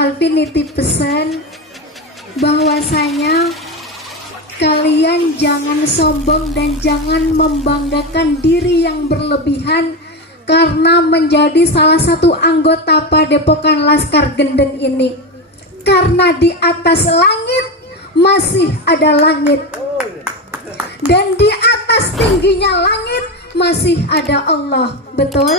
Alfi nitip pesan bahwasanya kalian jangan sombong dan jangan membanggakan diri yang berlebihan karena menjadi salah satu anggota Padepokan Laskar Gendeng ini. Karena di atas langit masih ada langit, dan di atas tingginya langit masih ada Allah. Betul?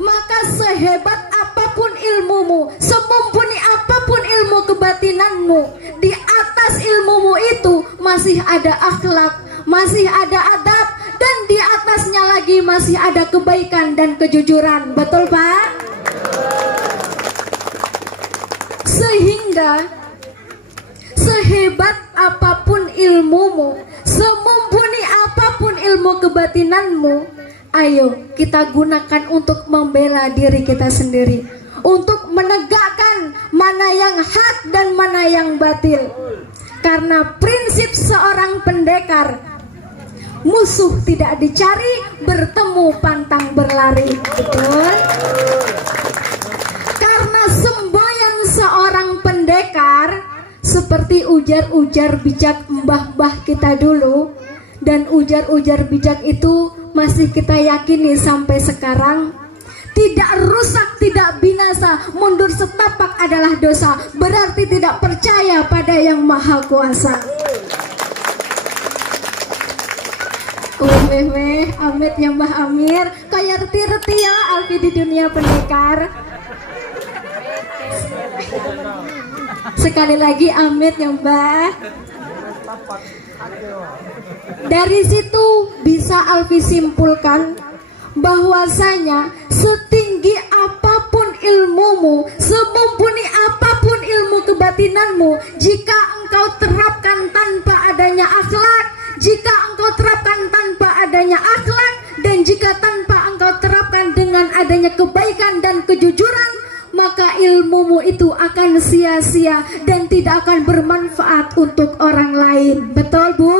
Maka sehebat apapun ilmumu, semumpuni apapun ilmu kebatinanmu, di atas ilmumu itu masih ada akhlak, masih ada adab, dan di atasnya lagi masih ada kebaikan dan kejujuran. Betul Pak? Sehingga sehebat apapun ilmumu, semumpuni apapun ilmu kebatinanmu, ayo kita gunakan untuk membela diri kita sendiri, untuk menegakkan mana yang hak dan mana yang batil. Karena prinsip seorang pendekar, musuh tidak dicari, bertemu pantang berlari. Betul? Karena semboyan seorang pendekar seperti ujar-ujar bijak mbah-mbah kita dulu, dan ujar-ujar bijak itu masih kita yakini sampai sekarang. Tidak rusak, tidak binasa, mundur setapak adalah dosa, berarti tidak percaya pada yang maha kuasa. Amit ya Mbah Amir, kayak reti-reti ya Alfi di dunia pendekar. Sekali lagi amit ya Mbah. Dari situ bisa Alfi simpulkan bahwasanya setinggi apapun ilmumu, semumpuni apapun ilmu kebatinanmu, jika engkau terapkan tanpa adanya akhlak, jika engkau terapkan tanpa adanya akhlak, dan jika tanpa engkau terapkan dengan adanya kebaikan dan kejujuran, maka ilmumu itu akan sia-sia dan tidak akan bermanfaat untuk orang lain. Betul Bu?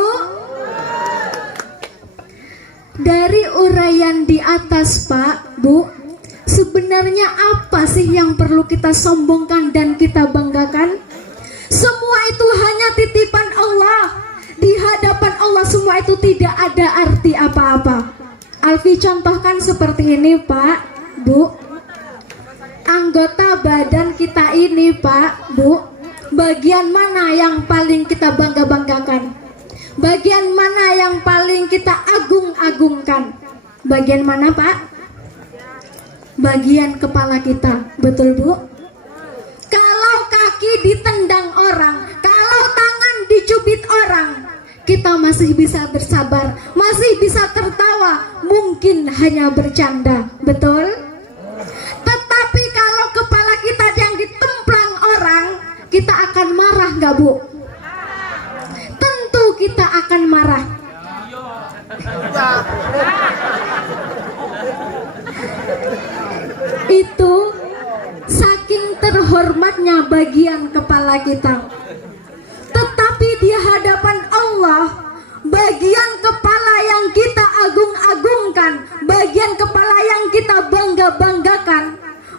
Dari uraian di atas Pak, Bu, sebenarnya apa sih yang perlu kita sombongkan dan kita banggakan? Semua itu hanya titipan Allah. Di hadapan Allah semua itu tidak ada arti apa-apa. Alfi contohkan seperti ini Pak, Bu. Anggota badan kita ini Pak, Bu, bagian mana yang paling kita bangga-banggakan? Bagian mana yang paling kita agung-agungkan? Bagian mana Pak? Bagian kepala kita. Betul Bu? Kalau kaki ditendang orang, kalau tangan dicubit orang, kita masih bisa bersabar, masih bisa tertawa, mungkin hanya bercanda. Betul? Tetapi kalau kepala kita yang ditemplang orang, kita akan marah nggak Bu? Tentu kita akan marah. Itu saking terhormatnya bagian kepala kita. Tetapi di hadapan Allah, bagian kepala yang kita agung-agungkan, bagian kepala yang kita bangga-banggakan,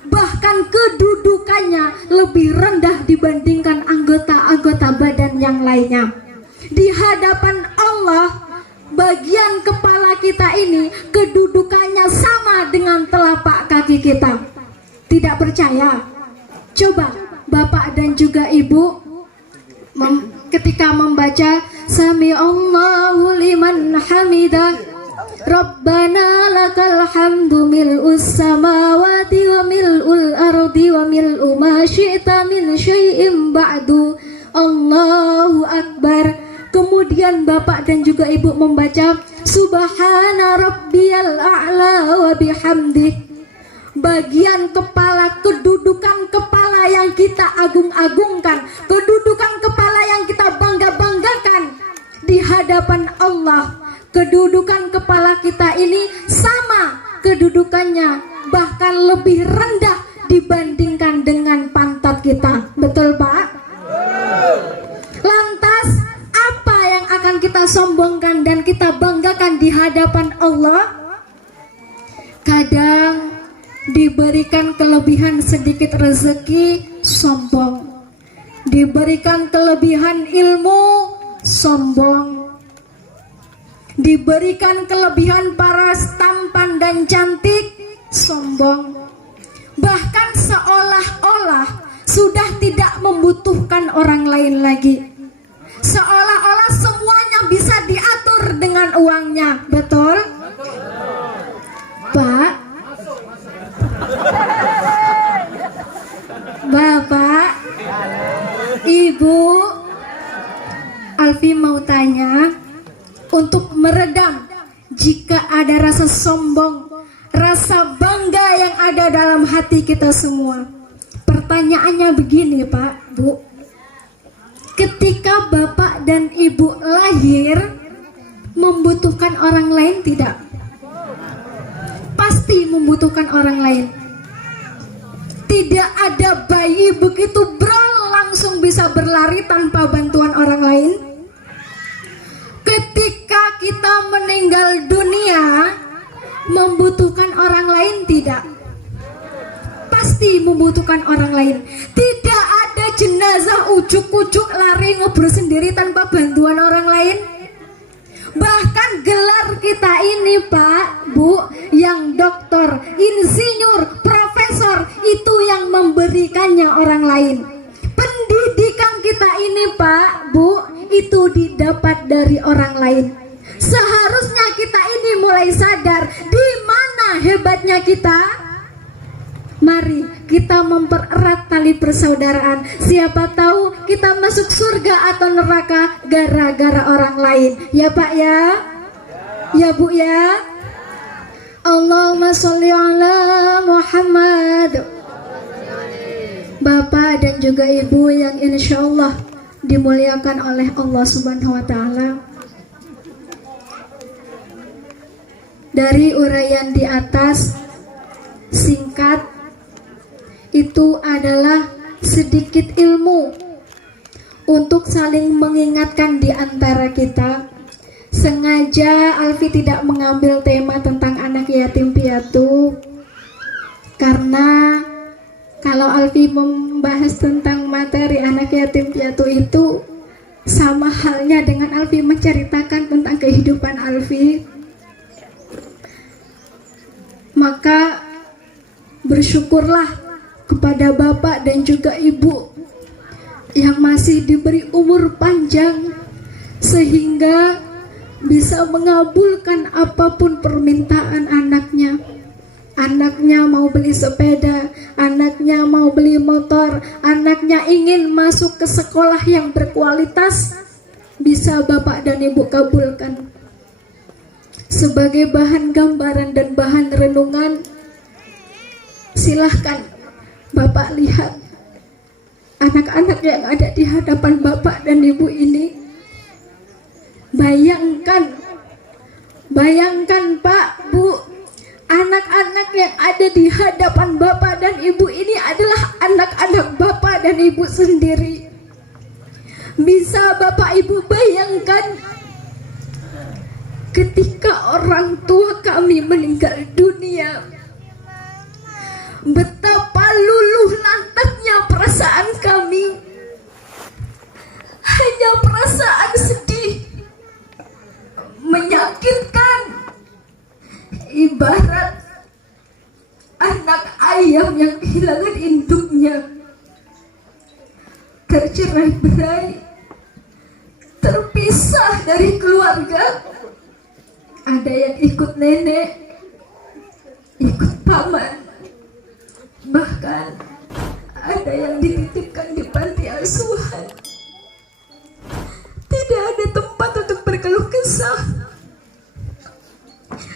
bahkan kedudukannya lebih rendah dibandingkan anggota-anggota badan yang lainnya. Di hadapan Allah, bagian kepala kita ini kedudukannya sama dengan telapak kaki kita. Tidak percaya? Coba Bapak dan juga Ibu ketika membaca Sami Allahu liman hamidah, Rabbana lakal hamdu mil'us samawati wa mil'ul ardi wa mil'u ma syi'ta min syai'im ba'du, Allahu Akbar. Kemudian Bapak dan juga Ibu membaca Subhana rabbiyal a'la wa bihamdih. Bagian kepala, kedudukan kepala yang kita agung-agungkan, kedudukan kepala yang kita bangga-banggakan di hadapan Allah, kedudukan kepala kita ini sama kedudukannya, bahkan lebih rendah dibandingkan dengan pantat kita. Betul Pak? Lantas apa yang akan kita sombongkan dan kita banggakan di hadapan Allah? Kadang di diberikan kelebihan sedikit rezeki, sombong. Diberikan kelebihan ilmu, sombong. Diberikan kelebihan paras, tampan dan cantik, sombong. Bahkan seolah-olah sudah tidak membutuhkan orang lain lagi. Seolah-olah semuanya bisa diatur dengan uangnya. Betul? Pak, Bapak, Ibu, Alfi mau tanya, untuk meredam jika ada rasa sombong, rasa bangga yang ada dalam hati kita semua. Pertanyaannya begini Pak, Bu, ketika Bapak dan Ibu lahir, membutuhkan orang lain tidak? Pasti membutuhkan orang lain. Tidak ada bayi begitu brol langsung bisa berlari tanpa bantuan orang lain. Ketika kita meninggal dunia, membutuhkan orang lain tidak? Pasti membutuhkan orang lain. Tidak ada jenazah ujuk-ujuk lari ngobrol sendiri tanpa bantuan orang lain. Bahkan gelar kita ini Pak, Bu, yang doktor, insinyur, profesor, itu yang memberikannya orang lain. Pendidikan kita ini Pak, Bu, itu didapat dari orang lain. Seharusnya kita ini mulai sadar di mana hebatnya kita. Mari kita mempererat tali persaudaraan. Siapa tahu kita masuk surga atau neraka gara-gara orang lain. Ya Pak ya? Ya Bu ya? Allahumma sholli ala Muhammad. Bapak dan juga Ibu yang insya Allah dimuliakan oleh Allah Subhanahu wa Ta'ala. Dari uraian di atas singkat, itu adalah sedikit ilmu untuk saling mengingatkan di antara kita. Sengaja Alfi tidak mengambil tema tentang anak yatim piatu, karena kalau Alfi membahas tentang materi anak yatim piatu itu sama halnya dengan Alfi menceritakan tentang kehidupan Alfi. Maka bersyukurlah kepada Bapak dan juga Ibu yang masih diberi umur panjang sehingga bisa mengabulkan apapun permintaan anaknya. Anaknya mau beli sepeda, anaknya mau beli motor, anaknya ingin masuk ke sekolah yang berkualitas, bisa Bapak dan Ibu kabulkan. Sebagai bahan gambaran dan bahan renungan, silahkan Bapak lihat anak-anak yang ada di hadapan Bapak dan Ibu ini. Bayangkan Pak, Bu, anak-anak yang ada di hadapan Bapak dan Ibu ini adalah anak-anak Bapak dan Ibu sendiri. Bisa Bapak Ibu bayangkan ketika orang tua kami meninggal dunia, betapa luluh lantaknya perasaan kami. Hanya perasaan sedih, menyakitkan, ibarat anak ayam yang kehilangan induknya, tercerai-berai, terpisah dari keluarga. Ada yang ikut nenek, ikut paman, bahkan ada yang dititipkan di panti asuhan. Tidak ada tempat untuk berkeluh kesah,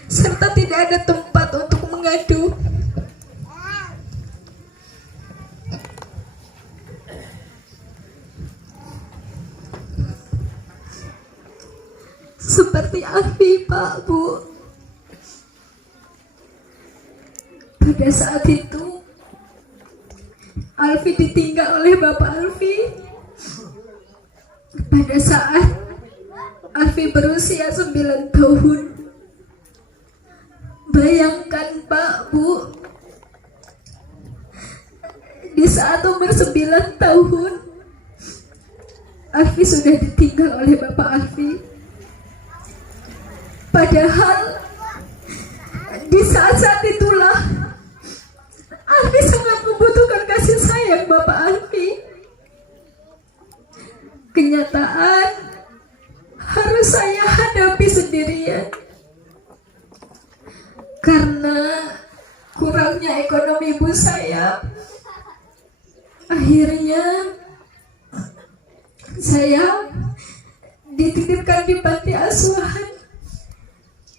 serta tidak ada tempat untuk mengadu. Seperti Alfi, Pak, Bu, pada saat itu Alfi ditinggal oleh Bapak Alfi pada saat Alfi berusia 9 tahun. Bayangkan Pak, Bu, Di saat umur 9 tahun, Alfi sudah ditinggal oleh Bapak Alfi. Padahal di saat-saat itulah Alfi sangat membutuhkan kasih sayang Bapak Alfi. Kenyataan harus saya hadapi sendirian karena kurangnya ekonomi ibu saya. Akhirnya saya dititipkan di panti asuhan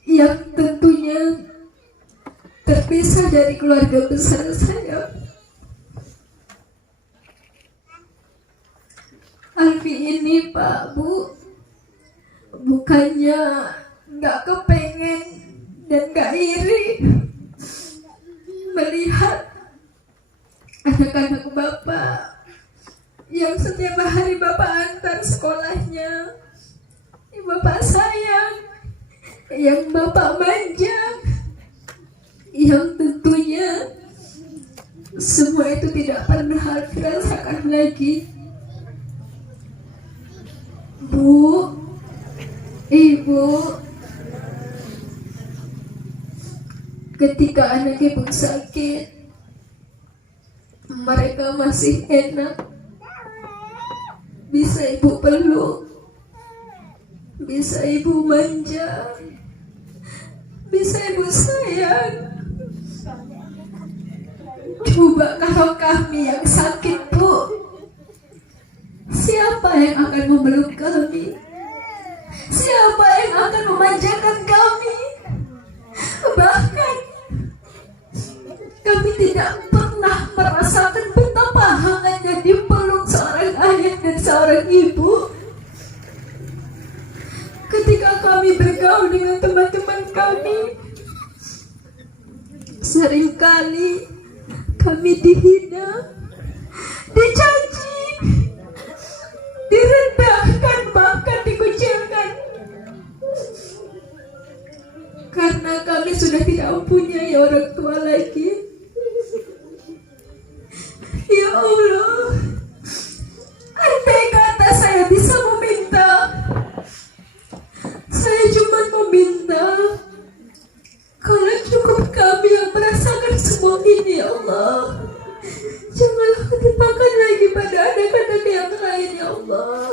yang tentunya terpisah dari keluarga besar saya. Alfi ini Pak Bu, bukannya nggak kepengen dan nggak iri melihat anak-anak Bapak yang setiap hari Bapak antar sekolahnya, Bapak sayang, yang Bapak manja, yang tentunya semua itu tidak pernah Alfi rasakan lagi. Bu, Ibu, ketika anak ibu sakit, mereka masih enak, bisa ibu peluk, bisa ibu manja, bisa ibu sayang. Coba kalau kami yang sakit, Bu, siapa yang akan memeluk kami? Siapa yang akan memanjakan kami? Bahkan kami tidak pernah merasakan betapa hangatnya dipeluk seorang ayah dan seorang ibu. Ketika kami bergaul dengan teman-teman kami, seringkali kami dihina, dicaci, direndahkan, bahkan dikucilkan, karena kami sudah tidak mempunyai orang tua lagi. Ya Allah, andai kata saya bisa meminta, saya cuma meminta, kalau cukup kami yang merasakan semua ini, ya Allah, janganlah ketimpakan lagi pada anak-anak yang lain, ya Allah.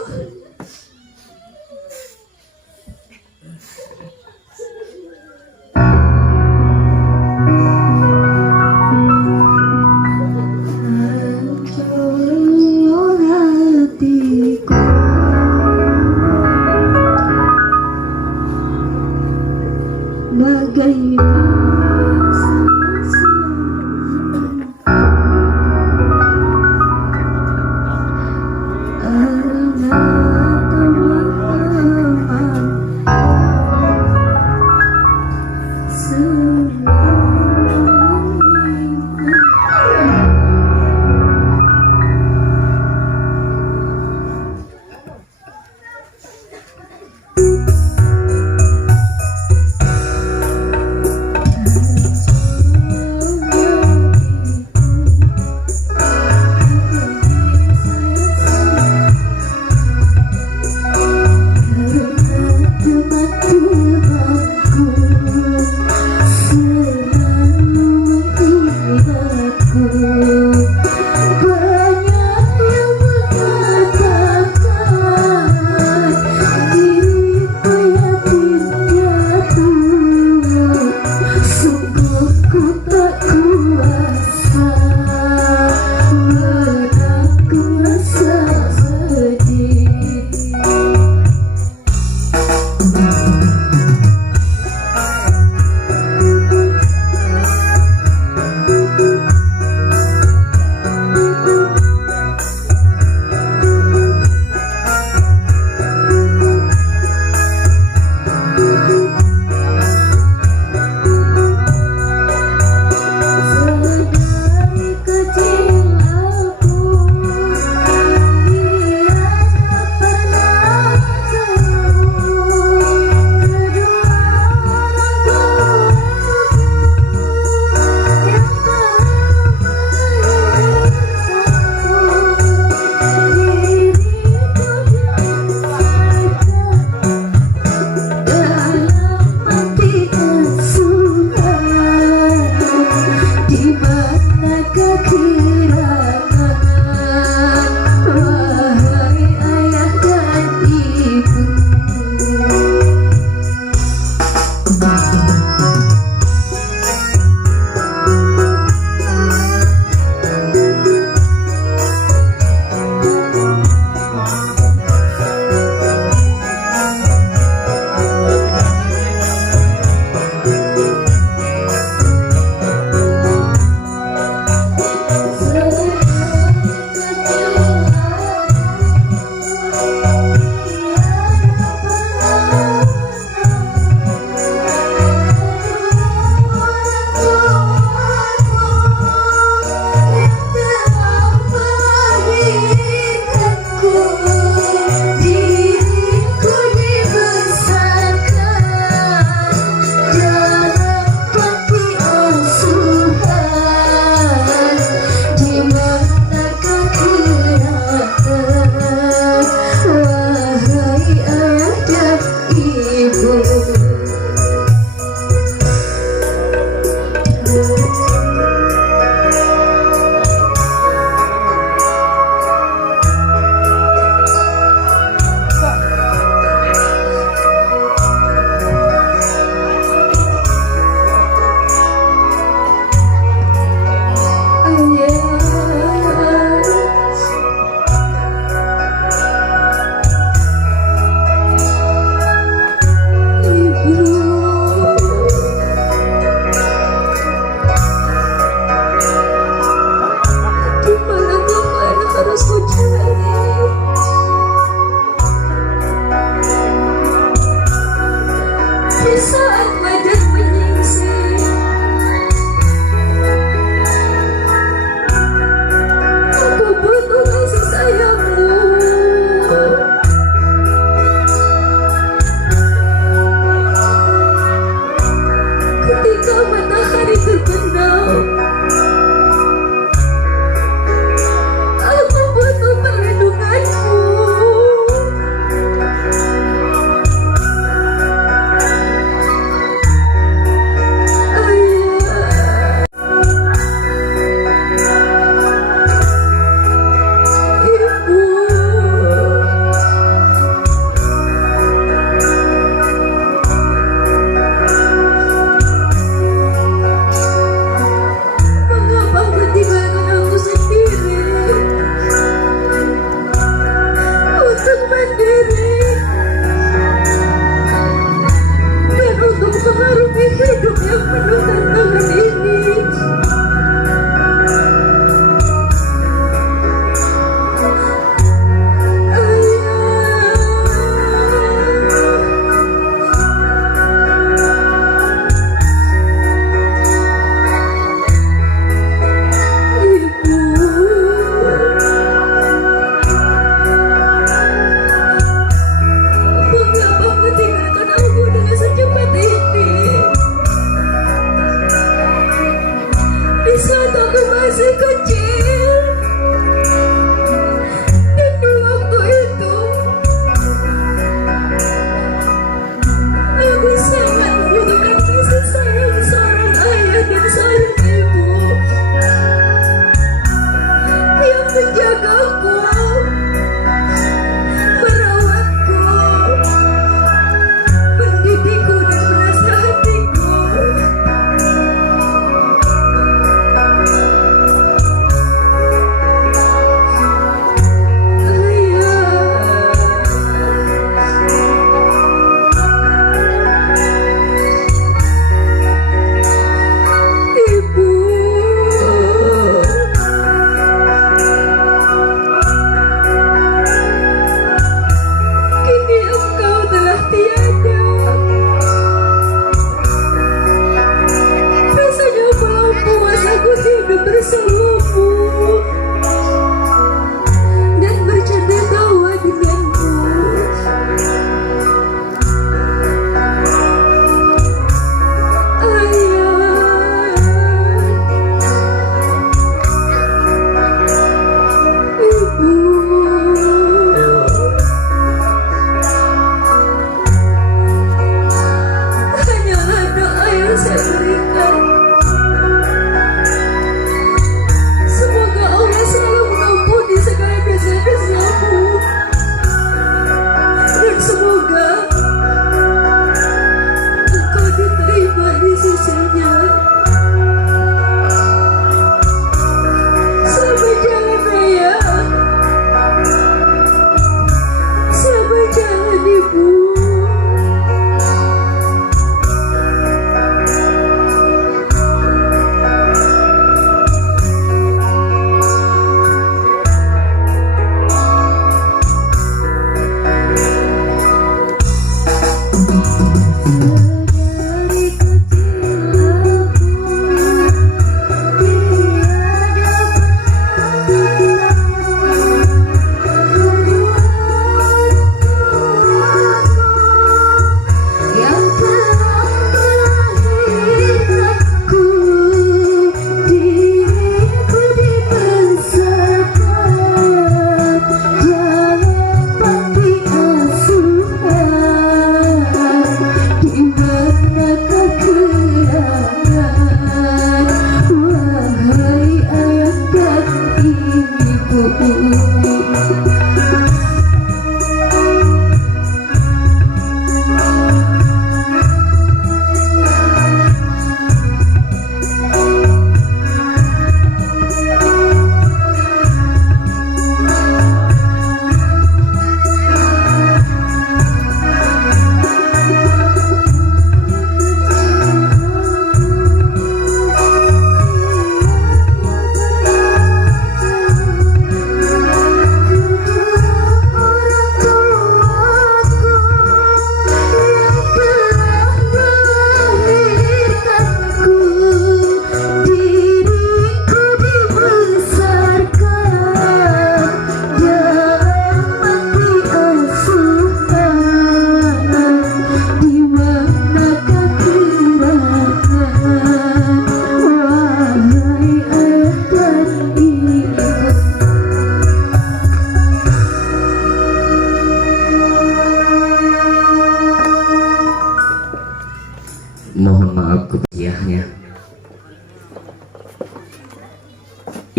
Mohon maaf kebiasaannya.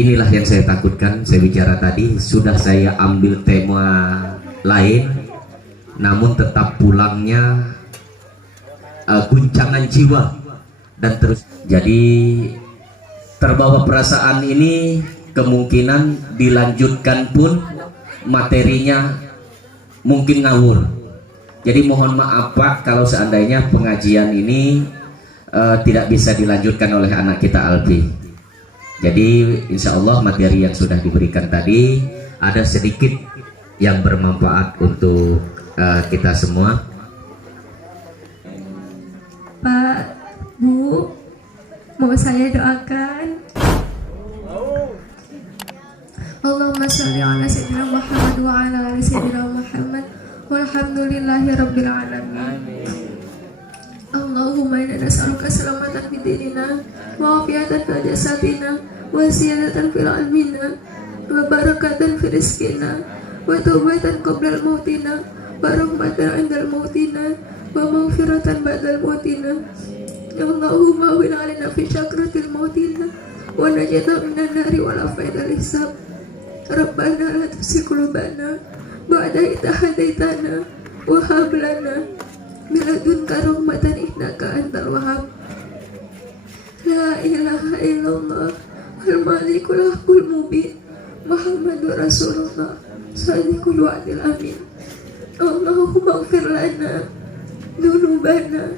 Inilah yang saya takutkan. Saya bicara tadi sudah saya ambil tema lain, namun tetap pulangnya guncangan jiwa dan terus. Jadi terbawa perasaan ini kemungkinan dilanjutkan pun materinya mungkin ngawur. Jadi mohon maaf Pak kalau seandainya pengajian ini tidak bisa dilanjutkan oleh anak kita Alfi. Jadi insya Allah materi yang sudah diberikan tadi ada sedikit yang bermanfaat untuk kita semua. Pak, Bu, mau saya doakan. Allahumma sholli ala sayyidina Muhammad wa ala ali sayyidina Muhammad. Walhamdulillahi rabbil alamin. Allahumma inna nas'aluka salamatan fid dinina wa afiyatan fil jasadina wa ziyadatan fil ilmina wa barakatan fil rizqina wa taubatan qabla mautina wa rahmatan 'indal mautina wa maghfiratan ba'dal mautina. Allahumma wa alaina fi syakratil mautina wa najata minan nari wa la faidal hisab. Rabbana la tuzigh qulubana ba'da idh hadaitana wa hab lana min ladunka rahmatan innaka antal wahhab. La ilaha illallah wal malikul haqqul mubin Muhammadur Rasulullah sadiqul wa'dil amin. Allahumma ighfir lana dzunubana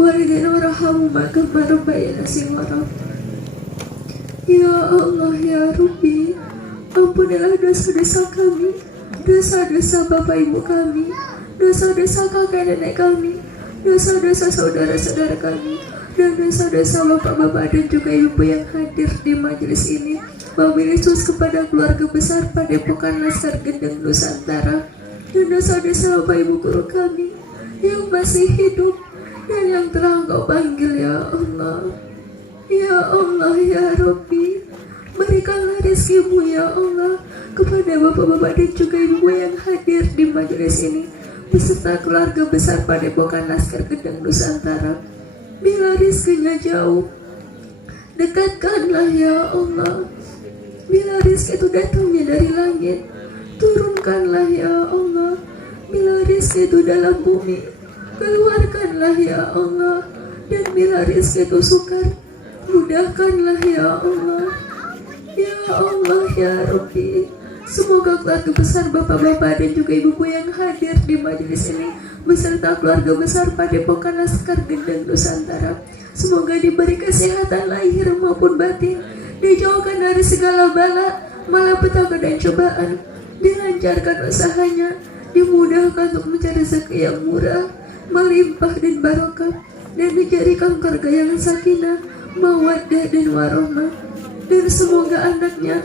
walidina warhamhuma kama rabbayana shighara. Ya Allah ya Rabbi, ampunilah dosa-dosa kami, dosa-dosa bapak ibu kami, dosa-dosa kakek nenek kami, dosa-dosa saudara-saudara kami, dan dosa-dosa bapak-bapak dan juga ibu yang hadir di majelis ini. Wabillahi khusus kepada keluarga besar Padepokan Laskar Gendeng Nusantara, dan dosa-dosa bapak ibu guru kami yang masih hidup dan yang telah Engkau panggil ya Allah. Ya Allah ya Rabbi, berikanlah rezeki-Mu ya Allah kepada bapak-bapak dan juga ibu yang hadir di majelis ini beserta keluarga besar Padepokan Laskar Gendeng Nusantara. Bila rezekinya jauh, dekatkanlah ya Allah. Bila rezeki itu datangnya dari langit, turunkanlah ya Allah. Bila rezeki itu dalam bumi, keluarkanlah ya Allah. Dan bila rezeki itu sukar, mudahkanlah ya Allah. Ya Allah ya Rabbi, semoga keluarga besar bapak-bapak dan juga ibu yang hadir di majelis ini beserta keluarga besar Padepokan Laskar Gendeng Nusantara, semoga diberi kesehatan lahir maupun batin, dijauhkan dari segala bala, malapetaka dan cobaan, dilancarkan usahanya, dimudahkan untuk mencari rezeki yang murah, melimpah dan barokah, dan dijadikan keluarga yang sakinah, mawaddah dan warahmah. Dan semoga anaknya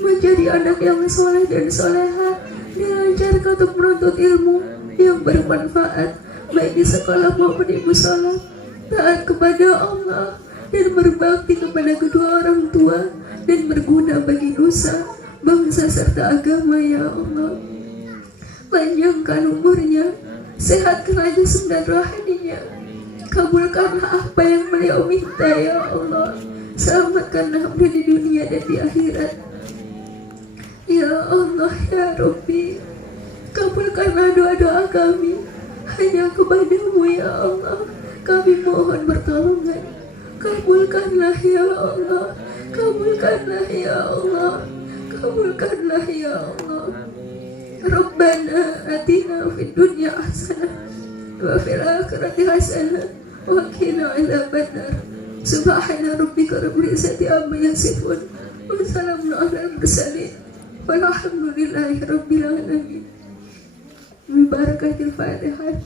menjadi anak yang soleh dan soleha, dilancarkan untuk menuntut ilmu yang bermanfaat baik di sekolah maupun di musola, taat kepada Allah dan berbakti kepada kedua orang tua, dan berguna bagi nusa, bangsa serta agama ya Allah. Panjangkan umurnya, sehatkanlah jasad dan rohaninya, kabulkanlah apa yang beliau minta ya Allah. Selamatkanlah beliau di dunia dan di akhirat. Ya Allah ya Rabbi, kabulkanlah doa-doa kami hanya kepadamu ya Allah. Kami mohon pertolongan, kabulkanlah ya Allah, kabulkanlah ya Allah, kabulkanlah ya Allah. Rabbana atina fid dunya hasanah wa fil akhirati hasanah wa qina adzabannar. Subhana rabbika rabbil izzati amma yasifun wa salamun alal mursalin walhamdulillahi rabbil alamin. Bi barakatil Fatihah.